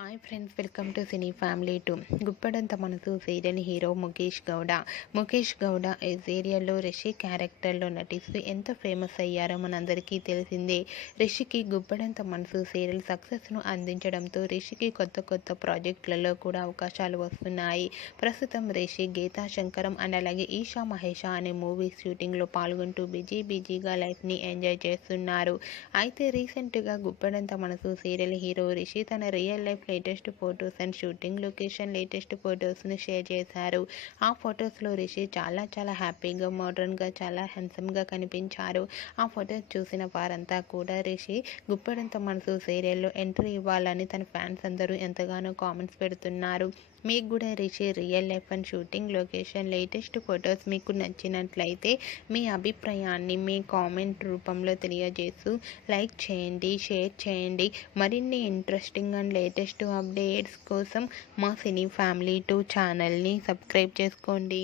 Hi friends, welcome to cine family 2. Guppedantha మనసు serial hero Mukesh Gowda ఈ సీరియల్లో రిషి క్యారెక్టర్లో నటిస్తూ ఎంత ఫేమస్ అయ్యారో మనందరికీ తెలిసిందే. రిషికి గుప్పడంత మనసు సీరియల్ సక్సెస్ను అందించడంతో రిషికి కొత్త ప్రాజెక్టులలో కూడా అవకాశాలు వస్తున్నాయి. ప్రస్తుతం రిషి గీతా శంకరం అండ్ అలాగే ఈషా మహేష అనే మూవీస్ షూటింగ్లో పాల్గొంటూ బిజీగా లైఫ్ని ఎంజాయ్ చేస్తున్నారు. అయితే రీసెంట్గా గుప్పడంత మనసు సీరియల్ హీరో రిషి తన real life latest photos and shooting location latest ఫొటోస్ని షేర్ చేశారు. ఆ ఫొటోస్లో రిషి చాలా హ్యాపీగా, మోడర్న్గా, చాలా హ్యాండ్సమ్గా కనిపించారు. ఆ ఫొటోస్ చూసిన వారంతా కూడా రిషి గుప్పడంత మనసు సీరియల్లో ఎంట్రీ ఇవ్వాలని తన ఫ్యాన్స్ అందరూ ఎంతగానో కామెంట్స్ పెడుతున్నారు. మీకు కూడా Rishi real life and shooting location latest photos మీకు నచ్చినట్లయితే మీ అభిప్రాయాన్ని మీ కామెంట్ రూపంలో తెలియజేస్తూ లైక్ చేయండి, షేర్ చేయండి. మరిన్ని ఇంట్రెస్టింగ్ అండ్ లేటెస్ట్ అప్డేట్స్ కోసం మా సినీ ఫ్యామిలీ 2 ఛానల్ని సబ్స్క్రైబ్ చేసుకోండి.